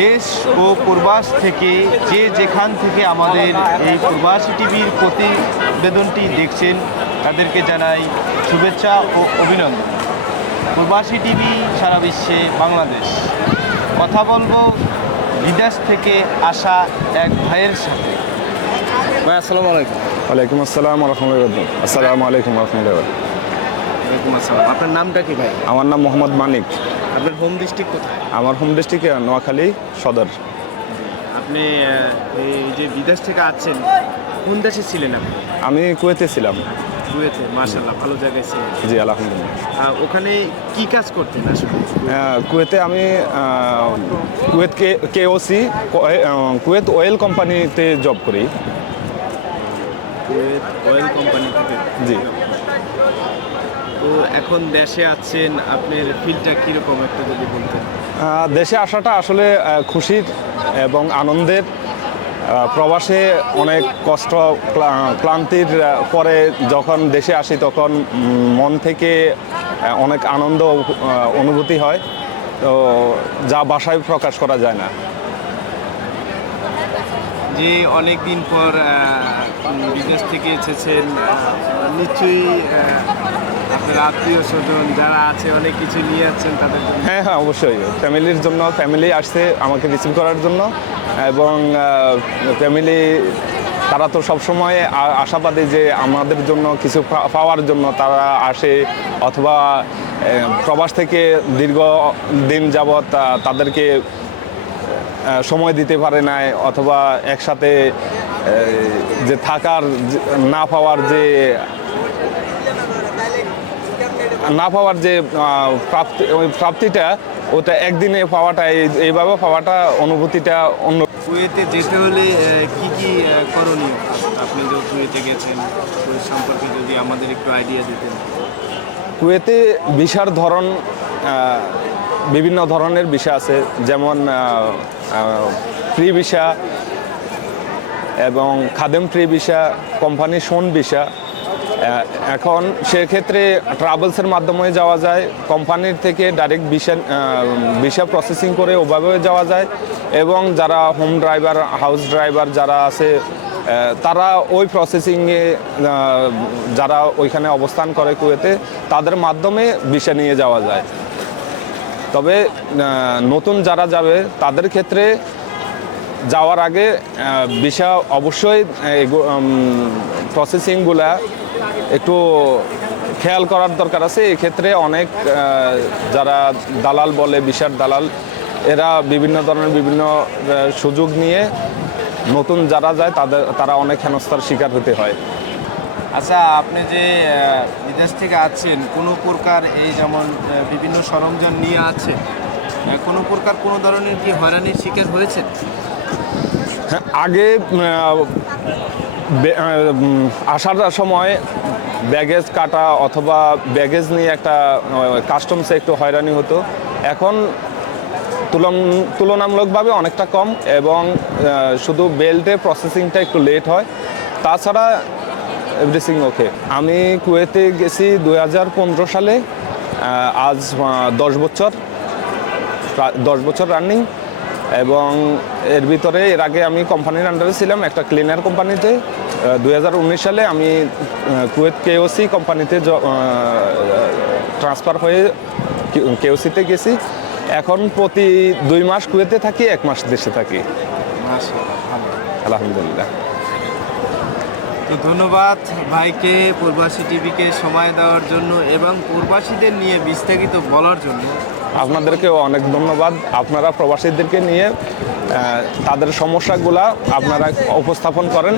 দেশ ও প্রবাস থেকে যে যেখান থেকে আমাদের এই প্রবাসী টিভির প্রতিবেদনটি দেখছেন তাদেরকে জানাই শুভেচ্ছা ও অভিনন্দন। প্রবাসী টিভি সারা বিশ্বে বাংলাদেশ। কথা বলবো বিদেশ থেকে আসা এক ভাইয়ের সাথে। ভাই আসসালামু আলাইকুম। ওয়ালাইকুম আসসালাম রহমতুল্লাহ। আসসালামু আলাইকুম রহমতুল্লাহ। ওয়ালাইকুম আসসালাম। আপনার নামটা কি ভাই? আমার নাম মোহাম্মদ মানিক। আপনার হোম ডিস্ট্রিক্ট কোথায়? আমার হোম ডিস্ট্রিক্ট নোয়াখালী সদর। আপনি এই যে বিদেশ থেকে আসছেন, কোন দেশে ছিলেন আপনি? আমি কুয়েতে ছিলাম। কুয়েতে, মাশাআল্লাহ, ভালো জায়গায় ছিলেন। জি আলহামদুলিল্লাহ। ওখানে কি কাজ করতেন আসলে? কুয়েতে আমি কুয়েত কেওসি কুয়েত অয়েল কোম্পানিতে জব করি। কুয়েত অয়েল কোম্পানি থেকে? জি। তো এখন দেশে আছেন, আপনার ফিলটা কীরকম একটা যদি বলতেন। দেশে আসাটা আসলে খুশির এবং আনন্দের। প্রবাসে অনেক কষ্ট ক্লান্তির পরে যখন দেশে আসি তখন মন থেকে অনেক আনন্দ অনুভূতি হয়, তো যা ভাষায় প্রকাশ করা যায় না। যে অনেক দিন পর বিদেশ থেকে এসেছেন, নিশ্চয়ই আপনার আত্মীয় স্বজন যারা আছে অনেক কিছু নিয়ে যাচ্ছেন তাদের জন্য। হ্যাঁ হ্যাঁ, অবশ্যই ফ্যামিলির জন্য। ফ্যামিলি আসছে আমাকে রিসিভ করার জন্য, এবং ফ্যামিলি তারা তো সবসময় আশাবাদী যে আমাদের জন্য কিছু পাওয়ার জন্য তারা আসে, অথবা প্রবাস থেকে দীর্ঘ দিন যাবৎ তাদেরকে সময় দিতে পারে না, অথবা একসাথে যে থাকার না পাওয়ার যে প্রাপ্তি, ওই প্রাপ্তিটা ওটা একদিনে পাওয়াটা, এইভাবে পাওয়াটা অনুভূতিটা অন্য। কুয়েতে যেতে হলে কি কি করণীয়? আপনি যে কুয়েতে গেছেন, কুয়েত সম্পর্কে যদি আমাদের একটু আইডিয়া দিতেন। কুয়েতে ভিসার ধরন বিভিন্ন ধরনের ভিসা আছে, যেমন ফ্রি ভিসা এবং খাদেম ফ্রি ভিসা, কোম্পানি শোন ভিসা। এখন সেক্ষেত্রে ট্রাভেলসের মাধ্যমে যাওয়া যায়, কোম্পানির থেকে ডাইরেক্ট ভিসা প্রসেসিং করে ওভাবেও যাওয়া যায়, এবং যারা হোম ড্রাইভার, হাউস ড্রাইভার যারা আছে তারা ওই প্রসেসিংয়ে যারা ওইখানে অবস্থান করে কুয়েতে, তাদের মাধ্যমে ভিসা নিয়ে যাওয়া যায়। তবে নতুন যারা যাবে তাদের ক্ষেত্রে যাওয়ার আগে ভিসা অবশ্যই প্রসেসিংগুলা একটু খেয়াল করার দরকার আছে। এক্ষেত্রে অনেক যারা দালাল বলে, ভিসার দালাল, এরা বিভিন্ন ধরনের বিভিন্ন সুযোগ নিয়ে নতুন যারা যায় তারা অনেক হেনস্থার শিকার হতে হয়। আচ্ছা, আপনি যে বিদেশ থেকে আছেন, কোনো প্রকার এই যেমন বিভিন্ন সরঞ্জাম নিয়ে আছেন, কোনো প্রকার কোনো ধরনের কি হয়রানির শিকার হয়েছে? আগে আসার সময় ব্যাগেজ কাটা অথবা ব্যাগেজ নিয়ে একটা কাস্টমসে একটু হয়রানি হতো। এখন তুলনামূলকভাবে অনেকটা কম, এবং শুধু বেল্টে প্রসেসিংটা একটু লেট হয়, তাছাড়া এভরিথিং ওকে। আমি কুয়েতে গেছি 2015 সালে, আজ 10 বছর রানিং। এবং এর ভিতরে এর আগে আমি কোম্পানির আন্ডারে ছিলাম একটা ক্লিনার কোম্পানিতে। 2019 সালে আমি কুয়েত কেওসি কোম্পানিতে ট্রান্সফার হয়ে কেওসিতে গেছি। এখন প্রতি 2 মাস কুয়েতে থাকি, 1 মাস দেশে থাকি। আলহামদুলিল্লাহ। তো ধন্যবাদ ভাইকে, প্রবাসী টিভিকে সময় দেওয়ার জন্য এবং প্রবাসীদের নিয়ে বিস্তারিত বলার জন্য। আপনাদেরকেও অনেক ধন্যবাদ। আপনারা প্রবাসীদেরকে নিয়ে তাদের সমস্যাগুলা আপনারা উপস্থাপন করেন।